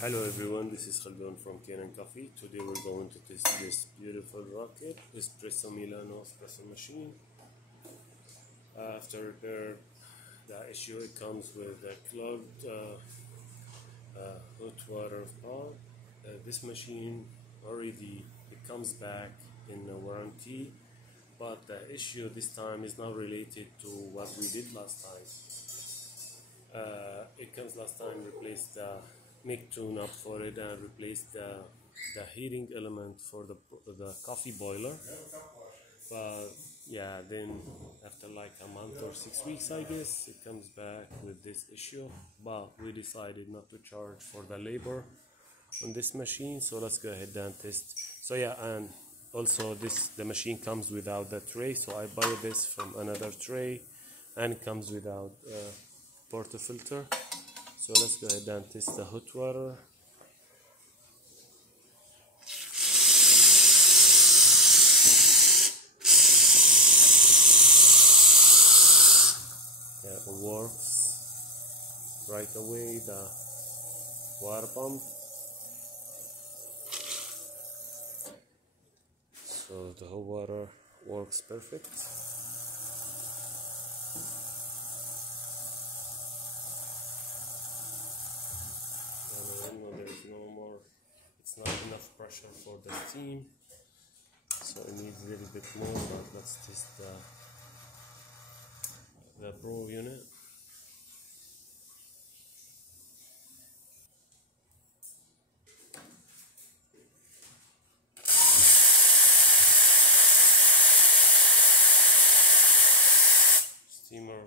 Hello everyone, this is Khaldoon from Canon Coffee. Today we're going to test this beautiful rocket espresso Milano espresso machine. After repair the issue, it comes with a clogged hot water pot. This machine already it comes back in a warranty, but the issue this time is not related to what we did last time. It comes last time replaced the make tune up for it and replace the heating element for the coffee boiler. But yeah, then after like a month or 6 weeks, I guess it comes back with this issue. But we decided not to charge for the labor on this machine, so let's go ahead and test. So yeah, and also the machine comes without the tray, so I buy this from another tray, and it comes without portafilter. So let's go ahead and test the hot water. Yeah, it works right away, the water pump. So the hot water works perfect. There's no more, it's not enough pressure for the steam, so it needs a little bit more. But let's test the Pro unit. Steamer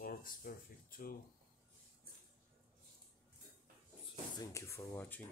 works perfect too. So thank you for watching.